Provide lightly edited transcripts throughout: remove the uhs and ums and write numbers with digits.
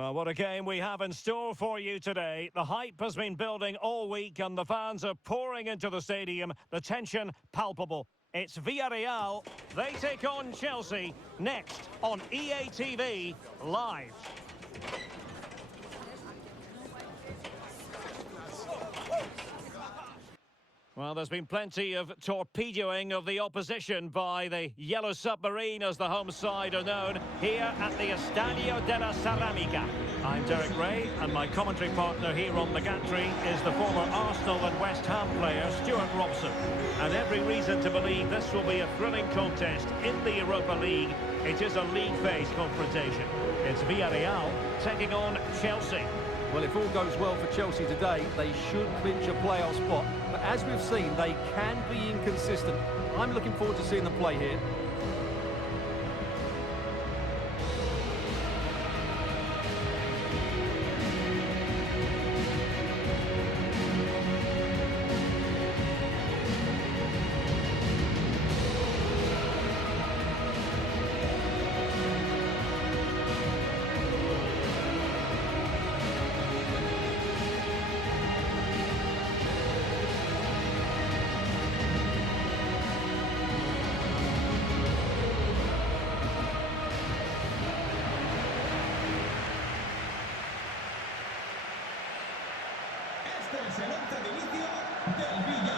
Well, what a game we have in store for you today. The hype has been building all week and the fans are pouring into the stadium. The tension palpable. It's Villarreal. They take on Chelsea next on EATV Live. Well, there's been plenty of torpedoing of the opposition by the Yellow Submarine, as the home side are known, here at the Estadio de la Ceramica. I'm Derek Ray, and my commentary partner here on the gantry is the former Arsenal and West Ham player, Stuart Robson. And every reason to believe this will be a thrilling contest in the Europa League. It is a league phase confrontation. It's Villarreal taking on Chelsea. Well, if all goes well for Chelsea today, they should clinch a playoff spot. But as we've seen, they can be inconsistent. I'm looking forward to seeing them play here.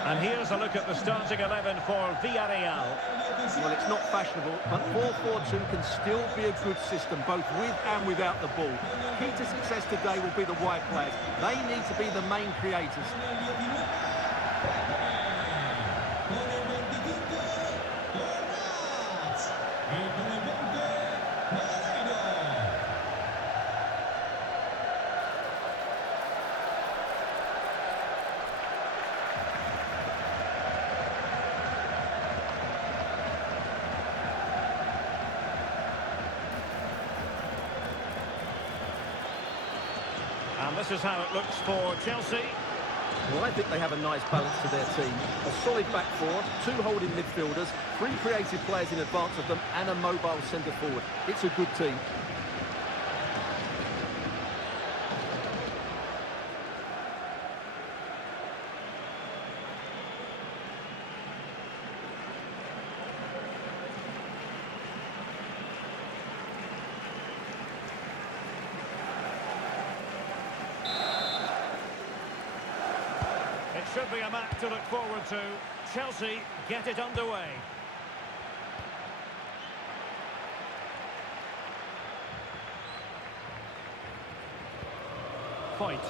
And here's a look at the starting 11 for Villarreal. Well, it's not fashionable, but 4-4-2 can still be a good system, both with and without the ball. Key to success today will be the wide players. They need to be the main creators. And this is how it looks for Chelsea. Well, I think they have a nice balance to their team. A solid back four, 2 holding midfielders, 3 creative players in advance of them, and a mobile centre forward. It's a good team. It should be a match to look forward to. Chelsea get it underway. Fight.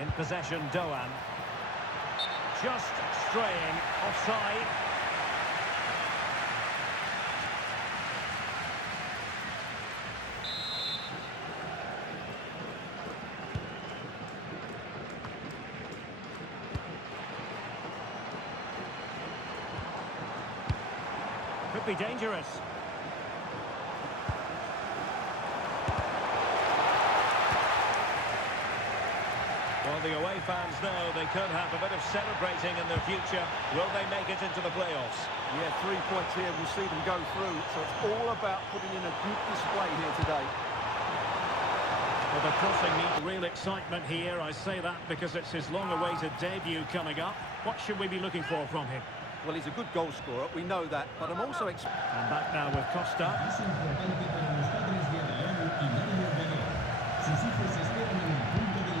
In possession, Doan. Just straying offside. Could be dangerous. Well, the away fans know they could have a bit of celebrating in their future. Will they make it into the playoffs? Yeah, 3 points here. We'll see them go through. So it's all about putting in a good display here today. Well, the crossing needs real excitement here. I say that because it's his long-awaited debut coming up. What should we be looking for from him? Well, he's a good goal scorer. We know that. But I'm also... And back now with Costa.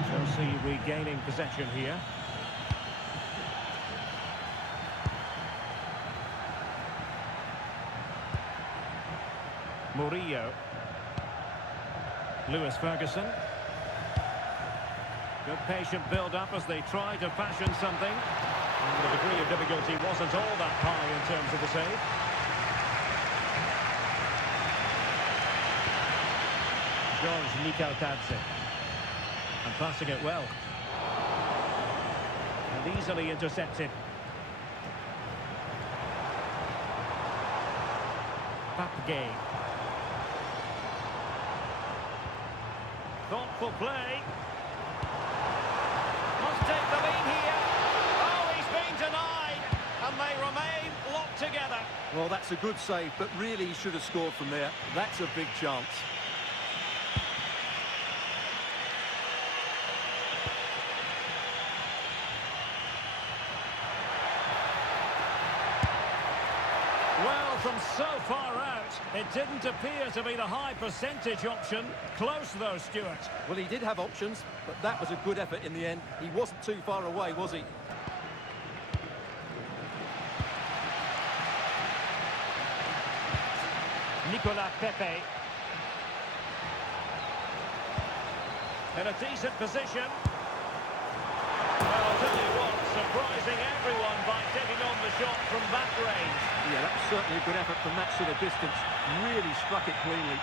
Chelsea regaining possession here. Murillo. Lewis Ferguson. Good patient build-up as they try to fashion something. And the degree of difficulty wasn't all that high in terms of the save. George Nikalkadze. And passing it well. And easily intercepted. Papgay. Thoughtful play. Must take the lead here. Oh, he's been denied. And they remain locked together. Well, that's a good save, but really he should have scored from there. That's a big chance. Well, from so far out, it didn't appear to be the high percentage option. Close though, Stuart. Well, he did have options, but that was a good effort in the end. He wasn't too far away, was he? Nicolas Pepe. In a decent position. Well, I'll tell you what, surprising everyone by taking on the shot from that range. Yeah, that was certainly a good effort from that sort of distance. Really struck it cleanly.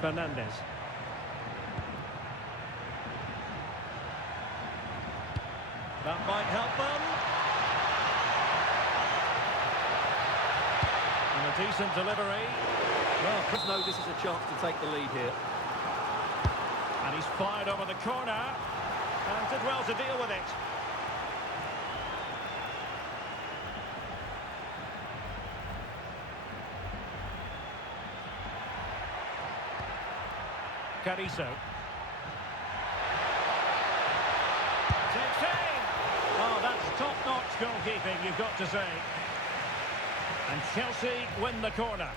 Fernandez. That might help them. And a decent delivery. Well, Chris knows this is a chance to take the lead here. And he's fired over the corner. And did well to deal with it. Carrizo. Takes aim. Oh, that's top-notch goalkeeping, you've got to say. And Chelsea win the corner.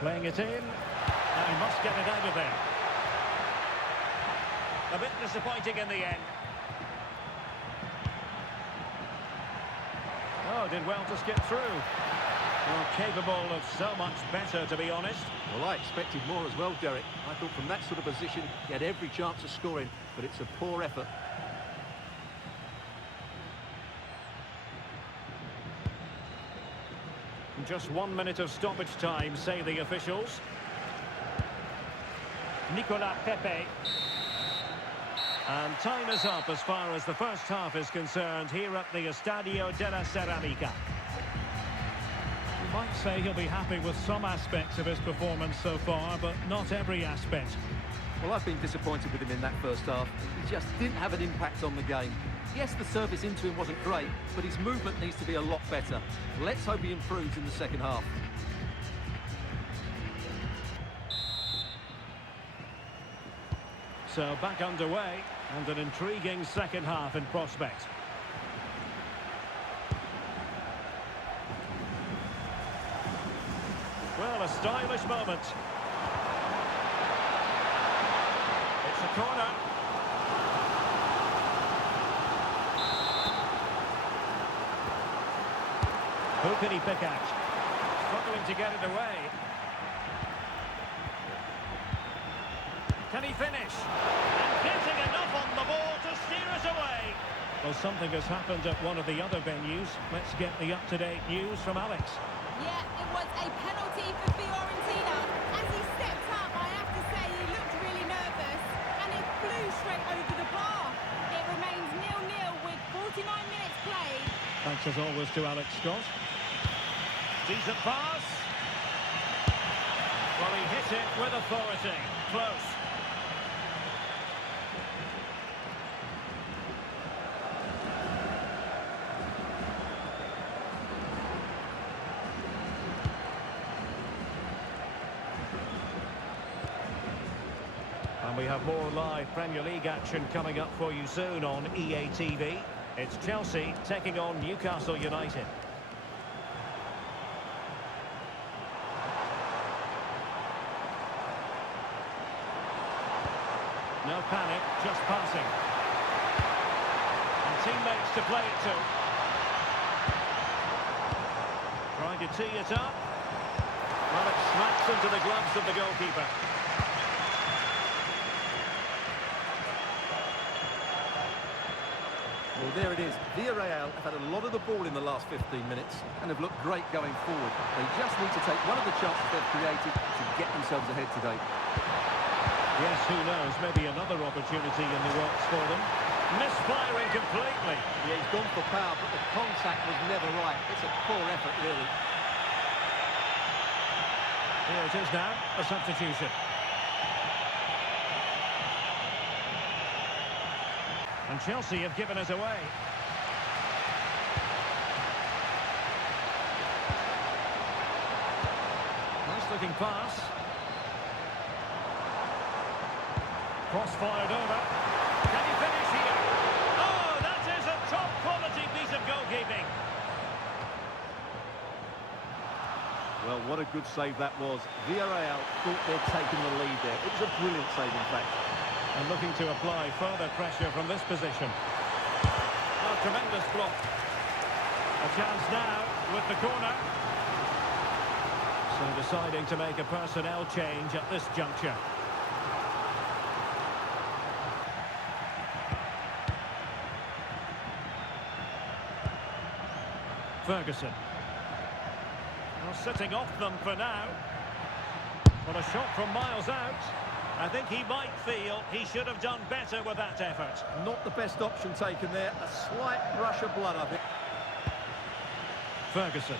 Playing it in. Now he must get it out of there. A bit disappointing in the end. Oh, did well to skip through. Well, capable of so much better, to be honest. Well, I expected more as well, Derek. I thought from that sort of position, he had every chance of scoring, but it's a poor effort. Just 1 minute of stoppage time, say the officials. Nicolas Pepe. And time is up as far as the first half is concerned here at the Estadio della Ceramica. You might say he'll be happy with some aspects of his performance so far, but not every aspect. Well, I've been disappointed with him in that first half. He just didn't have an impact on the game. Yes, the service into him wasn't great, but his movement needs to be a lot better. Let's hope he improves in the second half. So back underway, and an intriguing second half in prospect. Well, a stylish moment. It's a corner. Who can he pick out? Struggling to get it away. Can he finish? And getting enough on the ball to steer it away. Well, something has happened at one of the other venues. Let's get the up-to-date news from Alex. Yeah, it was a penalty for Fiorentina. As he stepped up, I have to say he looked really nervous. And it flew straight over the bar. It remains 0-0 with 49 minutes played. Thanks as always to Alex Scott. Decent pass. Well, he hit it with authority. Close. And we have more live Premier League action coming up for you soon on EA TV. It's Chelsea taking on Newcastle United. No panic, just passing. And teammates to play it to. Trying to tee it up. Well, it smacks into the gloves of the goalkeeper. Well, there it is. Villarreal have had a lot of the ball in the last 15 minutes and have looked great going forward. They just need to take one of the chances they've created to get themselves ahead today. Yes, who knows, maybe another opportunity in the works for them. Misfiring completely. Yeah, he's gone for power, but the contact was never right. It's a poor effort, really. Here it is now, a substitution. And Chelsea have given us away. Nice looking pass. Cross fired over. Can he finish here? Oh, that is a top quality piece of goalkeeping. Well, what a good save that was. Villarreal thought they'd taken the lead there. It was a brilliant save, in fact. And looking to apply further pressure from this position. Oh, tremendous block. A chance now with the corner. So deciding to make a personnel change at this juncture. Ferguson. Well, sitting off them for now. But a shot from miles out. I think he might feel he should have done better with that effort. Not the best option taken there. A slight rush of blood, I think. Ferguson.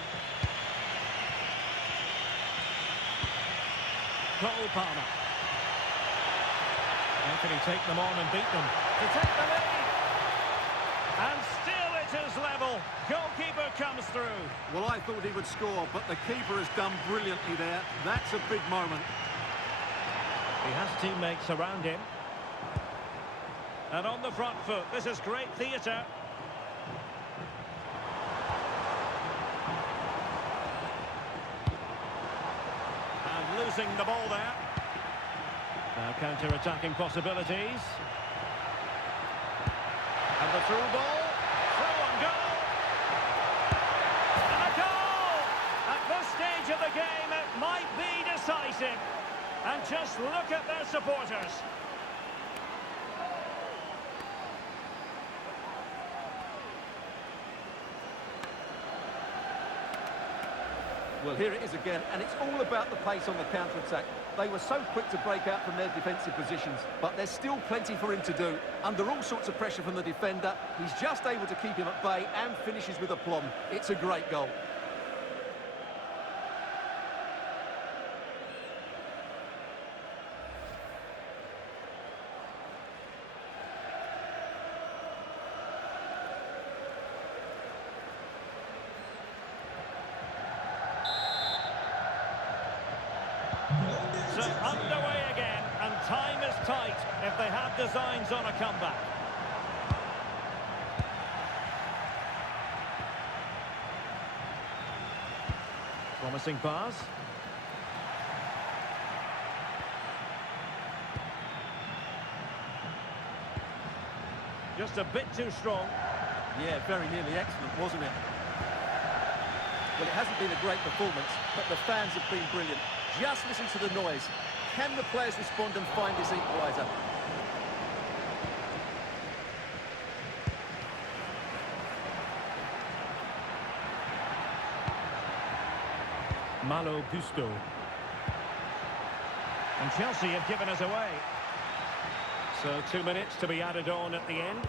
Cole Palmer. How can he take them on and beat them? To take the lead! And still it is level. Goalkeeper comes through. Well, I thought he would score, but the keeper has done brilliantly there. That's a big moment. He has teammates around him. And on the front foot, this is great theatre. And losing the ball there. Now counter-attacking possibilities. And the through ball. Through and goal. And a goal! At this stage of the game, it might be decisive. And just look at their supporters. Well, here it is again, and it's all about the pace on the counter-attack. They were so quick to break out from their defensive positions, but there's still plenty for him to do. Under all sorts of pressure from the defender, he's just able to keep him at bay and finishes with aplomb. It's a great goal. So underway again, and time is tight if they have designs on a comeback. Promising pass. Just a bit too strong. Yeah, very nearly excellent, wasn't it? Well, it hasn't been a great performance, but the fans have been brilliant. Just listen to the noise. Can the players respond and find this equaliser? Malo Gusto. And Chelsea have given us away. So 2 minutes to be added on at the end.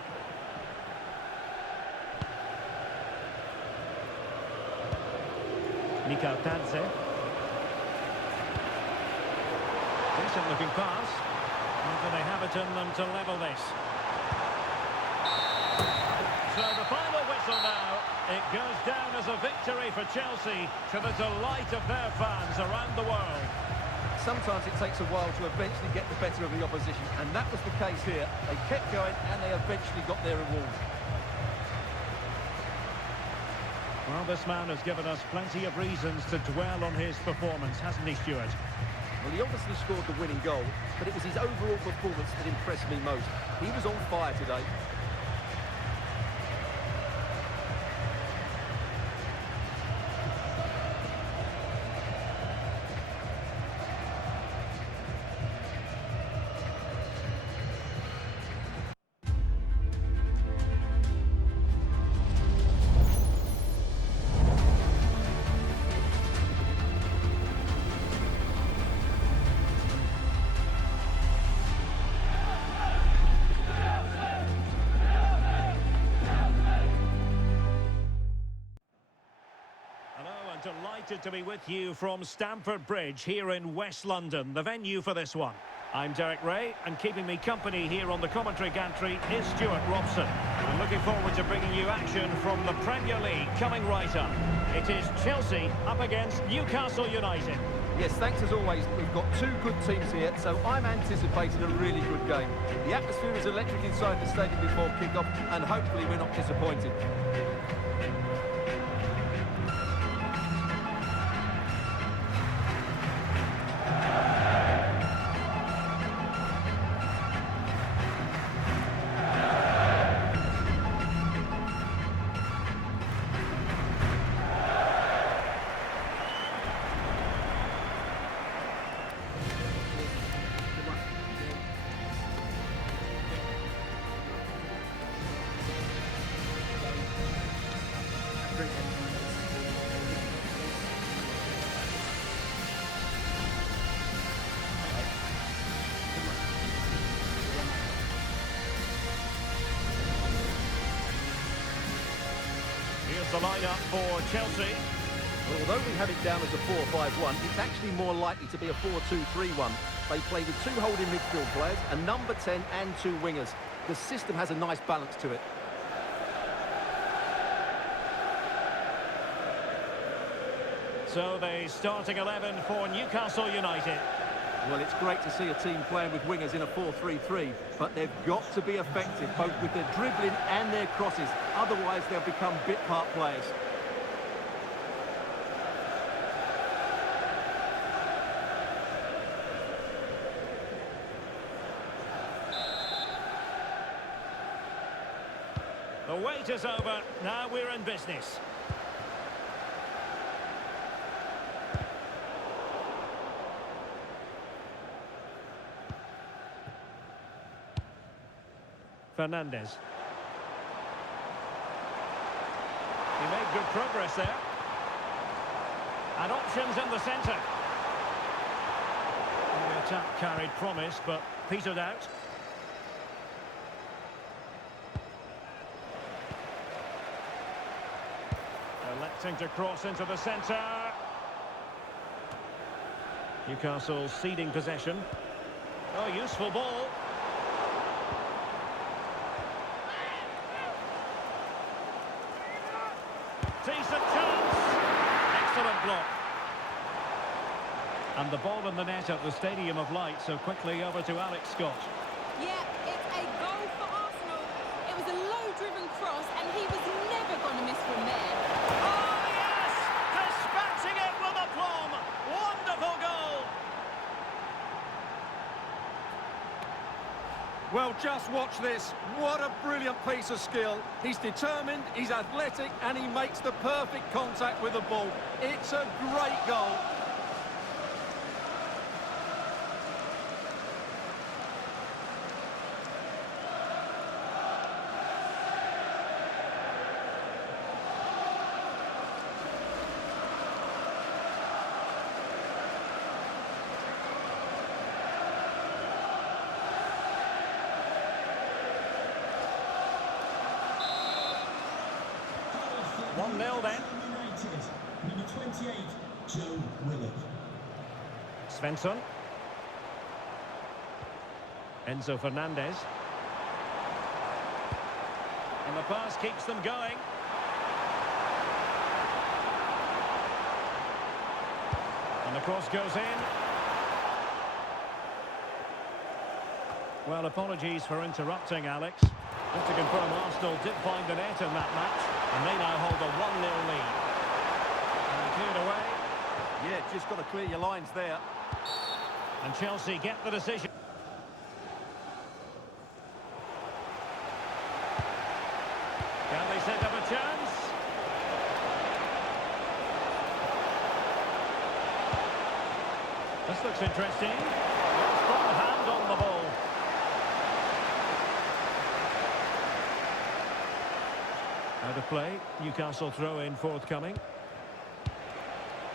Mikal Tadze. Decent looking pass. And do they have it in them to level this? So the final whistle now. It goes down as a victory for Chelsea to the delight of their fans around the world. Sometimes it takes a while to eventually get the better of the opposition, and that was the case here. They kept going and they eventually got their reward. Well, this man has given us plenty of reasons to dwell on his performance, hasn't he, Stuart? Well, he obviously scored the winning goal, but it was his overall performance that impressed me most. He was on fire today. delighted to be with you from Stamford Bridge here in West London, the venue for this one. I'm Derek Ray, and keeping me company here on the commentary gantry is Stuart Robson. I'm looking forward to bringing you action from the Premier League coming right up. It is Chelsea up against Newcastle United. Yes, thanks as always. We've got two good teams here, so I'm anticipating a really good game. The atmosphere is electric inside the stadium before kick-off, and hopefully we're not disappointed. Here's the lineup for Chelsea. Well, although we have it down as a 4-5-1, it's actually more likely to be a 4-2-3-1. They play with two holding midfield players, a number 10 and two wingers. The system has a nice balance to it. So the starting 11 for Newcastle United. Well, it's great to see a team playing with wingers in a 4-3-3, but they've got to be effective, both with their dribbling and their crosses. Otherwise, they'll become bit-part players. The wait is over. Now we're in business. Fernandez. He made good progress there. And options in the centre. The attack carried promise, but petered out. Electing to cross into the centre. Newcastle ceding possession. Oh, useful ball. Decent chance. Excellent block. And the ball in the net at the Stadium of Light, so quickly over to Alex Scott. Yeah, it's a goal for Arsenal. It was a low-driven cross, and he was never going to miss from there. Oh, yes! Dispatching it with aplomb. Wonderful goal. Well, just watch this. What a brilliant piece of skill. He's determined, he's athletic, and he makes the perfect contact with the ball. It's a great goal. Nil then. Number 28, Joe Willock. Svensson. Enzo Fernandez. And the pass keeps them going. And the cross goes in. Well, apologies for interrupting, Alex. Just to confirm, Arsenal did find the net in that match, and they now hold a 1-0 lead. And cleared away. Yeah, just got to clear your lines there. And Chelsea get the decision. Can they set up a chance? This looks interesting. Strong hand on the ball. Out of play. Newcastle throw in forthcoming.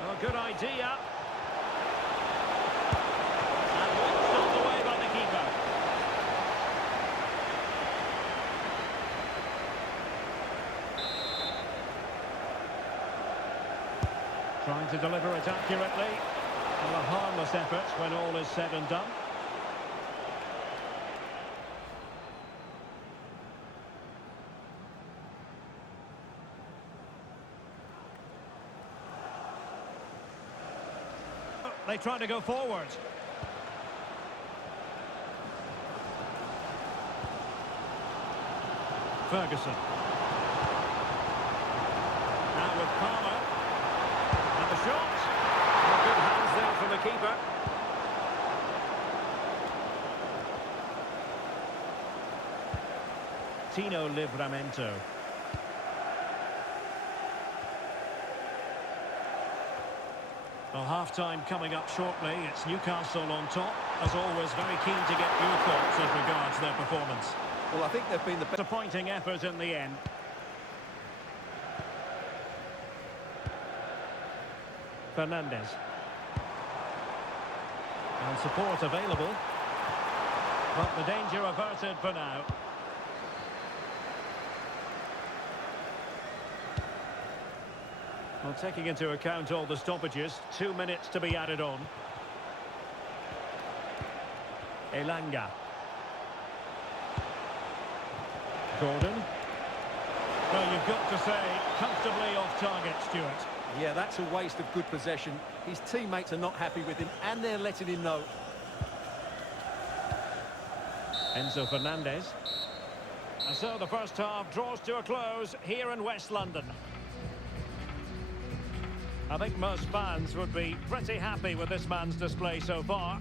Oh, good idea. And one stopped away by the keeper. Trying to deliver it accurately. Well, a harmless effort when all is said and done. They try to go forward. Ferguson. Now with Palmer. And the shot. Well, good hands there from the keeper. Tino Livramento. Well, half-time coming up shortly. It's Newcastle on top. As always, very keen to get your thoughts as regards their performance. Well, I think they've been the best. Disappointing effort in the end. Fernandez. And support available. But the danger averted for now. Well, taking into account all the stoppages, 2 minutes to be added on. Elanga. Gordon. Well, you've got to say, comfortably off target, Stuart. Yeah, that's a waste of good possession. His teammates are not happy with him, and they're letting him know. Enzo Fernandez. And so the first half draws to a close here in West London. I think most fans would be pretty happy with this man's display so far.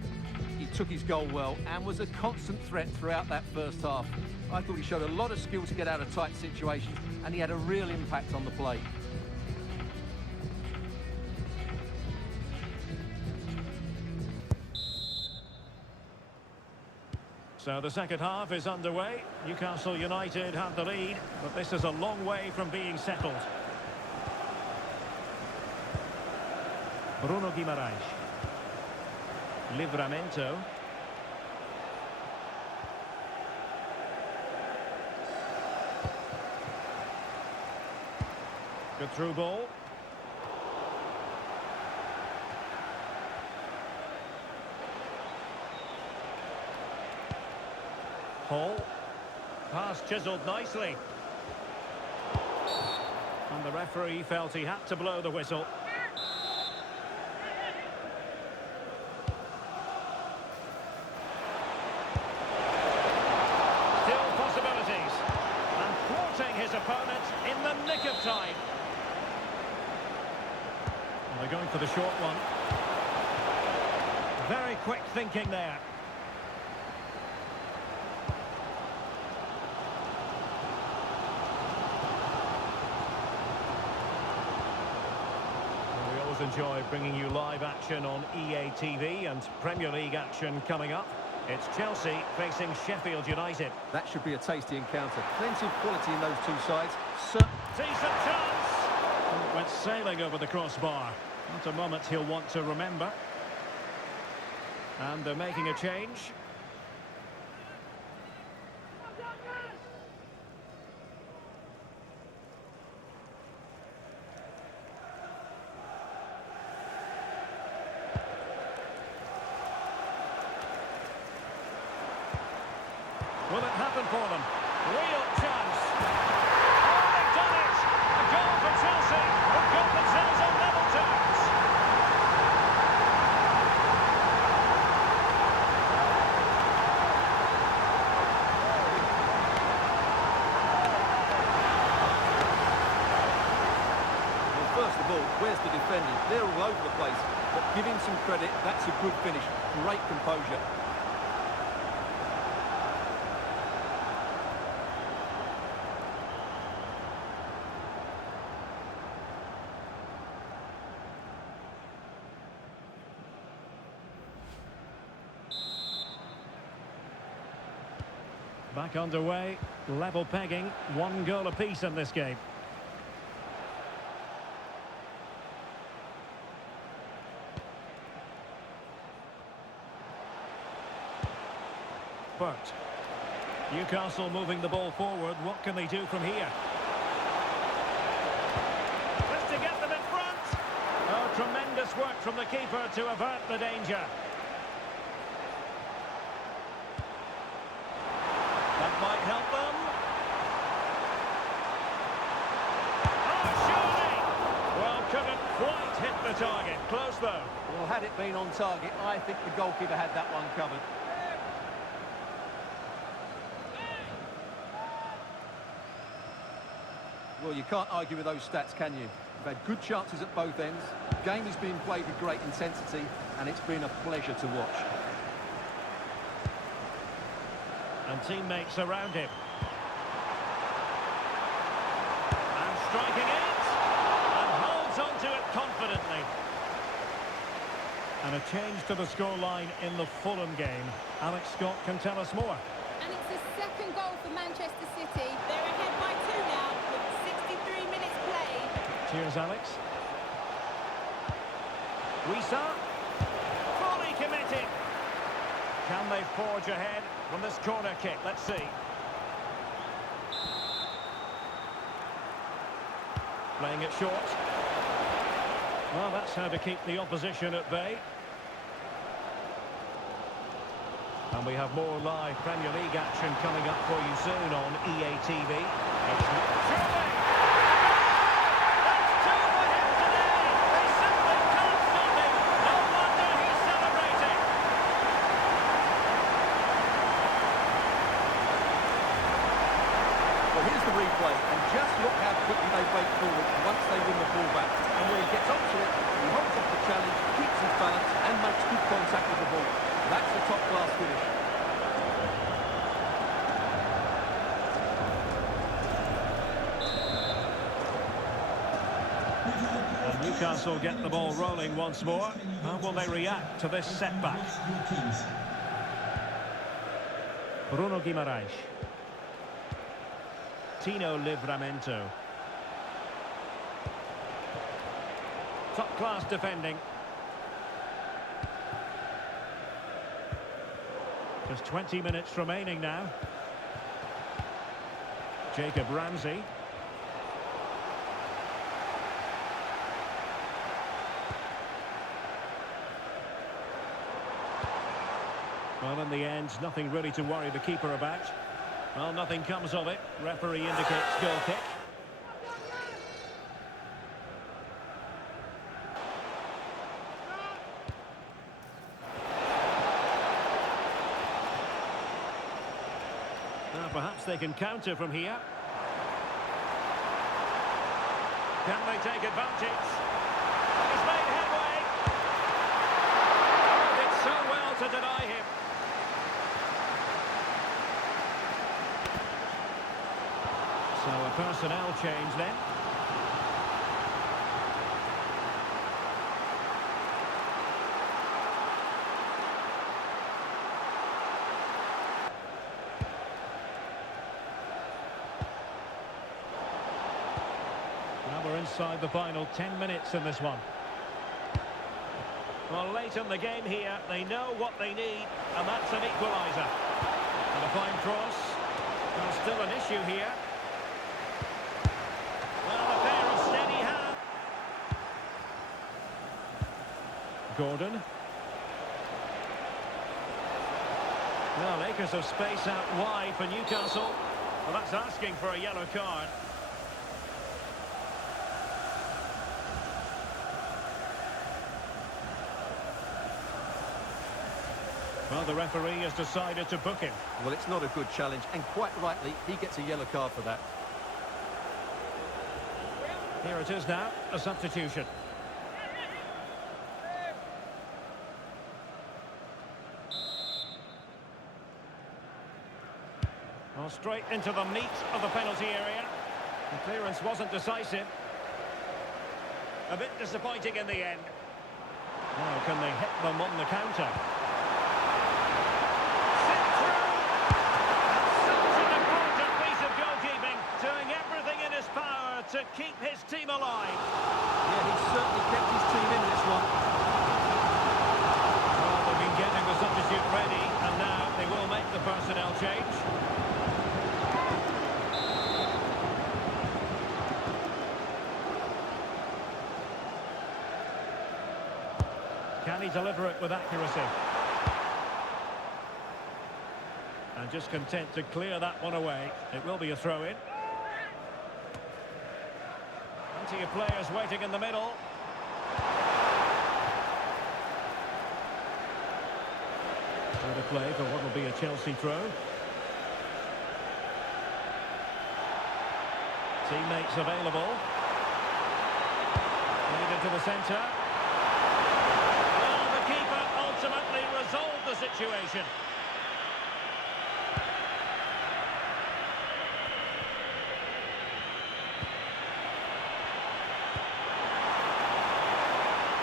He took his goal well and was a constant threat throughout that first half. I thought he showed a lot of skill to get out of tight situations, and he had a real impact on the play. So the second half is underway. Newcastle United have the lead, but this is a long way from being settled. Bruno Guimaraes. Livramento. Good through ball. Hall. Pass chiselled nicely. And the referee felt he had to blow the whistle. Still possibilities. And thwarting his opponent in the nick of time. And they're going for the short one. Very quick thinking there. Enjoy bringing you live action on EA TV and Premier League action coming up. It's Chelsea facing Sheffield United. That should be a tasty encounter. Plenty of quality in those two sides. Decent chance! Went sailing over the crossbar. Not a moment he'll want to remember. And they're making a change. Will it happen for them? Real chance. Oh, they've done it! A goal for Chelsea, who got themselves on level terms. Well, first of all, where's the defending? They're all over the place. But give him some credit, that's a good finish. Great composure. Back underway, level pegging, 1 goal apiece in this game. Burt. Newcastle moving the ball forward. What can they do from here? Just to get them in front. Oh, Tremendous work from the keeper to avert the danger. That might help them. Oh, surely! Well, couldn't quite hit the target. Close, though. Well, had it been on target, I think the goalkeeper had that one covered. Well, you can't argue with those stats, can you? We've had good chances at both ends. The game is being played with great intensity, and it's been a pleasure to watch. And teammates around him. And striking it. And holds on to it confidently. And a change to the scoreline in the Fulham game. Alex Scott can tell us more. And it's the second goal for Manchester City. They're ahead by 2 now with 63 minutes played. Cheers, Alex. Wisa. Fully committed. Can they forge ahead from this corner kick? Let's see. Playing it short. Well, that's how to keep the opposition at bay. And we have more live Premier League action coming up for you soon on EA TV. Surely! That's two for him today! They simply can't stop him! No wonder he's celebrating! Well, here's the replay, and just look how quickly they break forward once they win the ball back. And when he gets onto it, he holds up the challenge, keeps his balance, and makes good contact with the ball. That's a top-class finish. And Newcastle get the ball rolling once more. How will they react to this setback? Bruno Guimaraes. Tino Livramento. Top-class defending. Just 20 minutes remaining now. Jacob Ramsey. Well, in the end, nothing really to worry the keeper about. Well, nothing comes of it. Referee indicates goal kick. Now, perhaps they can counter from here. Can they take advantage? He's made headway. Oh, did so well to deny him. So a personnel change then. Now we're inside the final 10 minutes in this one. Well, late in the game here, they know what they need, and that's an equaliser. And a fine cross. There's still an issue here. Well, a pair of steady hands. Gordon. Well, acres of space out wide for Newcastle. Well, that's asking for a yellow card. Well, the referee has decided to book him. Well, it's not a good challenge, and quite rightly, he gets a yellow card for that. Here it is now, a substitution. Well, straight into the meat of the penalty area. The clearance wasn't decisive. A bit disappointing in the end. Now, can they hit them on the counter? To keep his team alive. Yeah, he's certainly kept his team in this one. Well, they've been getting the substitute ready, and now they will make the personnel change. Can he deliver it with accuracy? And just content to clear that one away. It will be a throw-in. Plenty of players waiting in the middle. Good play for what will be a Chelsea throw. Teammates available. Bring it into the centre. Well, the keeper ultimately resolved the situation.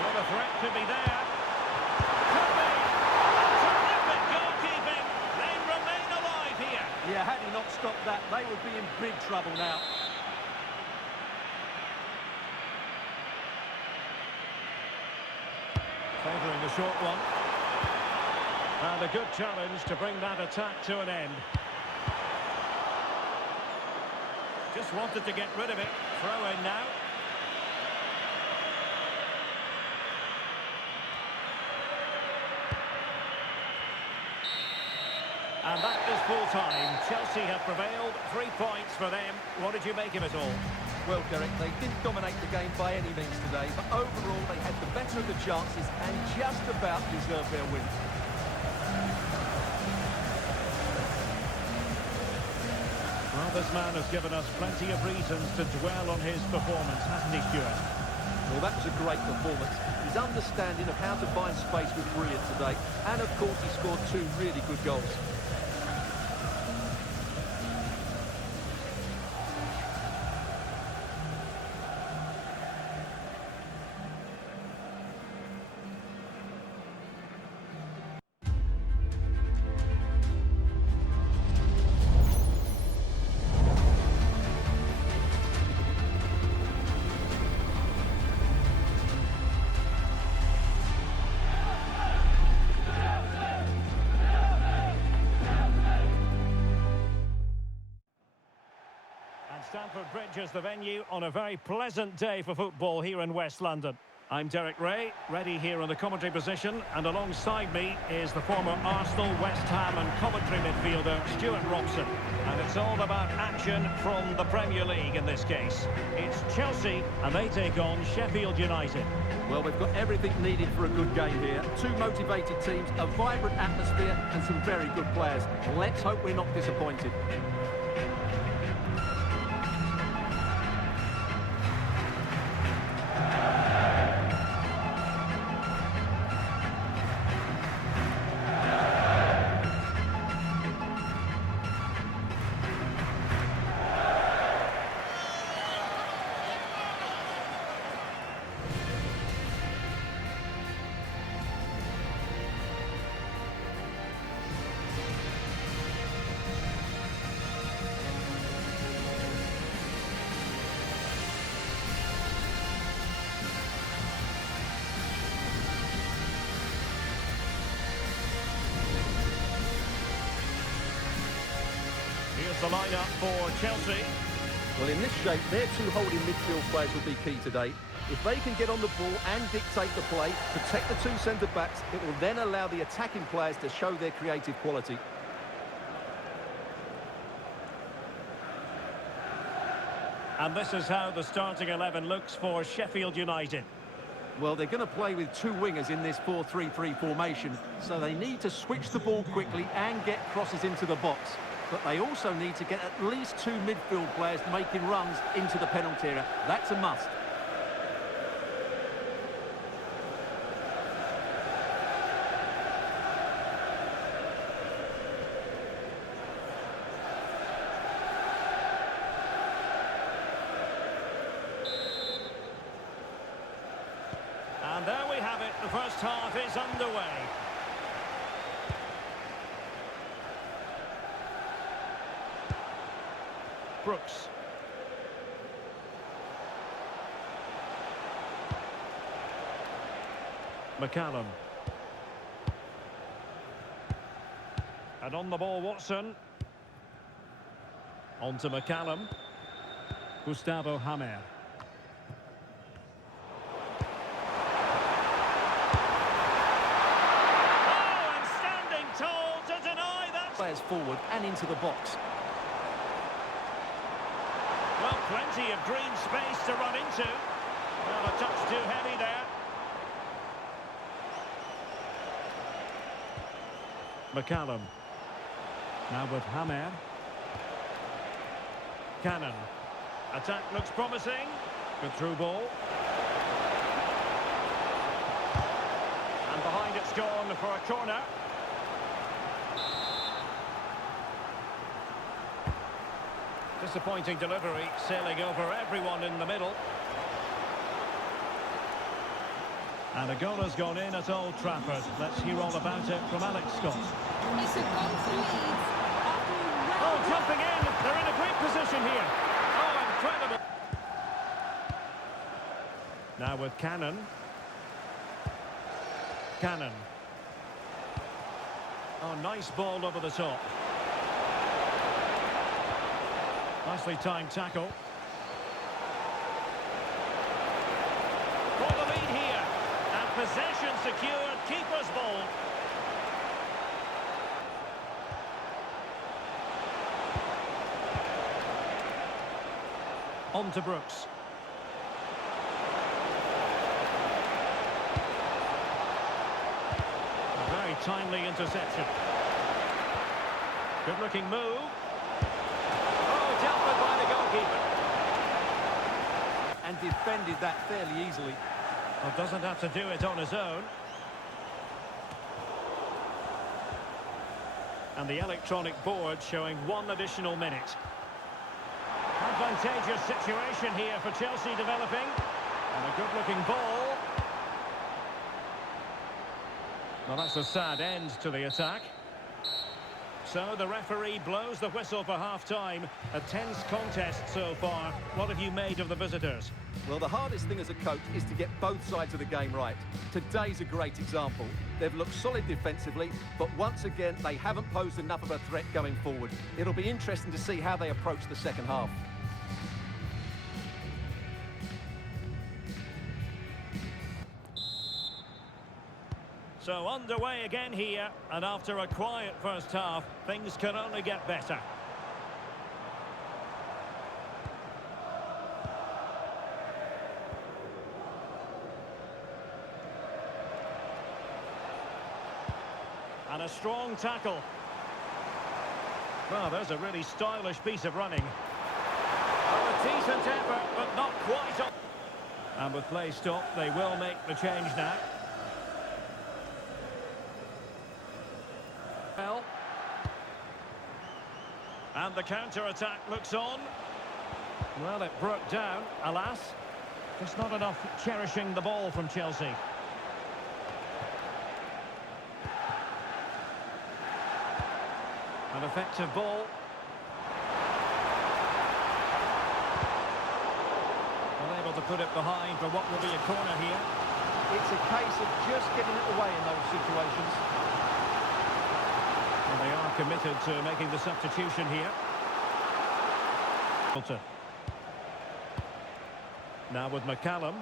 Well, the threat could be there. Could be. Terrific goalkeeping. They remain alive here. Yeah, had he not stopped that, they would be in big trouble now. Favouring the short one. And a good challenge to bring that attack to an end. Just wanted to get rid of it. Throw in now. And that is full time. Chelsea have prevailed. 3 points for them. What did you make of it all? Well, Derek, they didn't dominate the game by any means today, but overall they had the better of the chances and just about deserved their win. Well, this man has given us plenty of reasons to dwell on his performance, hasn't he, Stuart? Well, that was a great performance. His understanding of how to find space was brilliant today, and of course he scored 2 really good goals. Stamford Bridge is the venue on a very pleasant day for football here in West London. I'm Derek Ray, ready here in the commentary position, and alongside me is the former Arsenal, West Ham and commentary midfielder Stuart Robson. And it's all about action from the Premier League in this case. It's Chelsea and they take on Sheffield United. Well, we've got everything needed for a good game here. 2 motivated teams, a vibrant atmosphere and some very good players. Let's hope we're not disappointed. Here's the lineup for Chelsea. Well, in this shape, their 2 holding midfield players will be key today. If they can get on the ball and dictate the play, protect the 2 centre-backs, it will then allow the attacking players to show their creative quality. And this is how the starting 11 looks for Sheffield United. Well, they're going to play with 2 wingers in this 4-3-3 formation, so they need to switch the ball quickly and get crosses into the box. But they also need to get at least 2 midfield players making runs into the penalty area. That's a must. And there we have it. The first half is underway. Brooks. McCallum. And on the ball, Watson. On to McCallum. Gustavo Hamer. players forward and into the box. Well, plenty of green space to run into. Well, a touch too heavy there. McCallum. Now with Hamer. Cannon. Attack looks promising. Good through ball. And behind it's gone for a corner. Disappointing delivery, sailing over everyone in the middle. And a goal has gone in at Old Trafford. Let's hear all about it from Alex Scott. It's a goal to Leeds. After a Oh, round- jumping in! They're in a great position here. Oh, incredible! Now with Cannon. Cannon. Oh, nice ball over the top. Nicely timed tackle. For the lead here. And possession secured. Keeper's ball. On to Brooks. A very timely interception. Good looking move. Oh, dealt with by the goalkeeper. And defended that fairly easily. Well, doesn't have to do it on his own. And the electronic board showing 1 additional minute. Advantageous situation here for Chelsea developing. And a good-looking ball. Well, that's a sad end to the attack. So the referee blows the whistle for half-time. A tense contest so far. What have you made of the visitors? Well, the hardest thing as a coach is to get both sides of the game right. Today's a great example. They've looked solid defensively, but once again, they haven't posed enough of a threat going forward. It'll be interesting to see how they approach the second half. So underway again here, and after a quiet first half, things can only get better. And a strong tackle. Well, there's a really stylish piece of running. Oh, a decent effort, but not quite on. And with play stopped, they will make the change now. Well, and the counter-attack looks on. Well, it broke down, alas. Just not enough cherishing the ball from Chelsea. An effective ball. Unable to put it behind for what will be a corner here. It's a case of just getting it away in those situations. And they are committed to making the substitution here. Now with McCallum.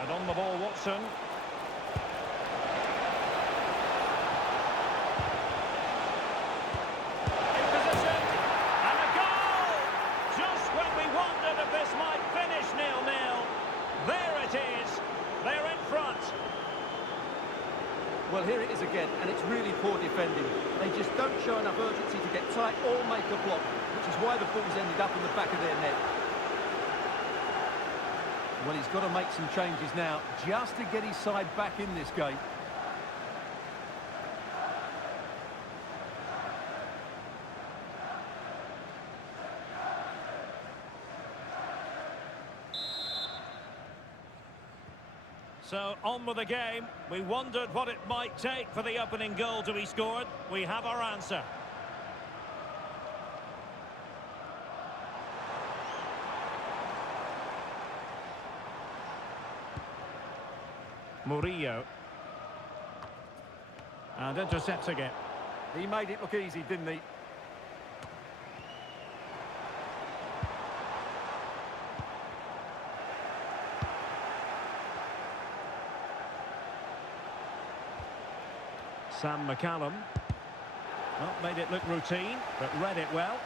And on the ball, Watson. In position. And a goal! Just when we wondered if this might finish 0-0. There it is. They're in front. Well, here it is again, and it's really poor defending. They just don't show enough urgency to get tight or make a block, which is why the ball's ended up in the back of their net. Well, he's got to make some changes now, just to get his side back in this game. So, on with the game. We wondered what it might take for the opening goal to be scored. We have our answer. Murillo. And intercepts again. He made it look easy, didn't he? Sam McCallum. Well, made it look routine, but read it well.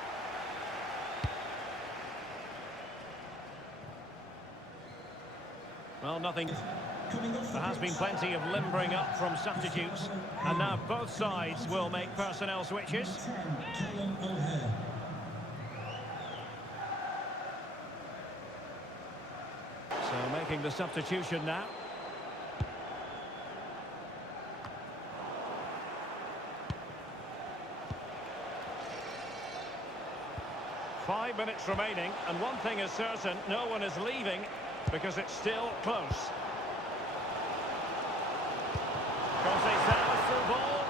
Well, nothing. There has been plenty of limbering up from substitutes. And now both sides will make personnel switches. So making the substitution now. Five minutes remaining, and one thing is certain, no one is leaving because it's still close. Full ball.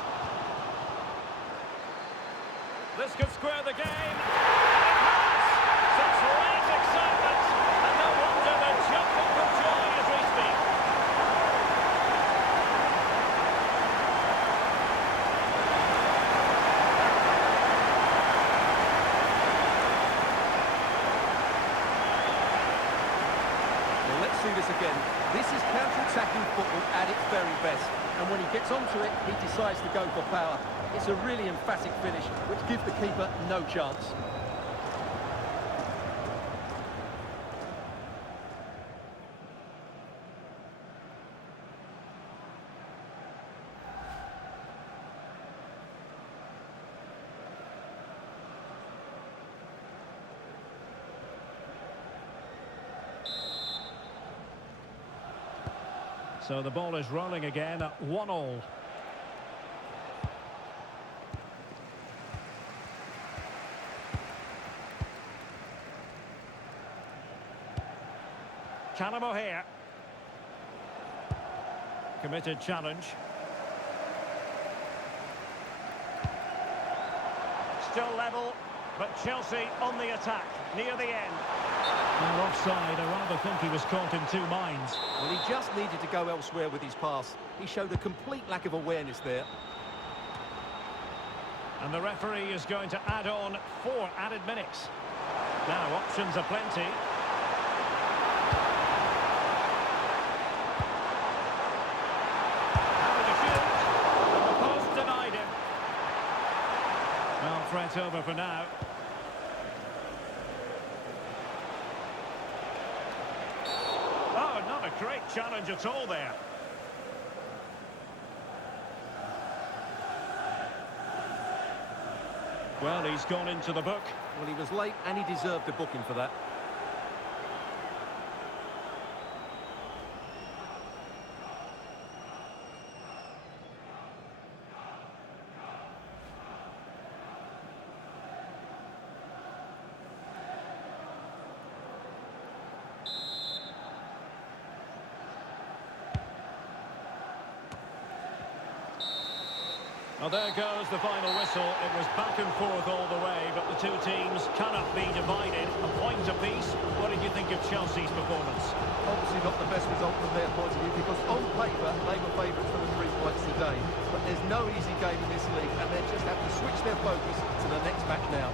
This could square the game. Such great excitement, and no wonder they're jumping for joy as we speak. Well, let's see this again. This is counter-attacking football at its very best. And when he gets onto it, he decides to go for power. It's a really emphatic finish, which gives the keeper no chance. So the ball is rolling again at 1-1. Callum O'Hare. Committed challenge. Still level, but Chelsea on the attack, near the end. Well, offside, I rather think he was caught in two minds. Well, he just needed to go elsewhere with his pass. He showed a complete lack of awareness there. And the referee is going to add on 4 added minutes. Now, options are plenty. Well, threat over for now. Oh, not a great challenge at all there. Well, he's gone into the book. Well, he was late and he deserved a booking for that. Well, there goes the final whistle. It was back and forth all the way, but the two teams cannot be divided. A point apiece. What did you think of Chelsea's performance? Obviously not the best result from their point of view, because on paper they were favourites for the 3 points today. But there's no easy game in this league, and they just have to switch their focus to the next match now.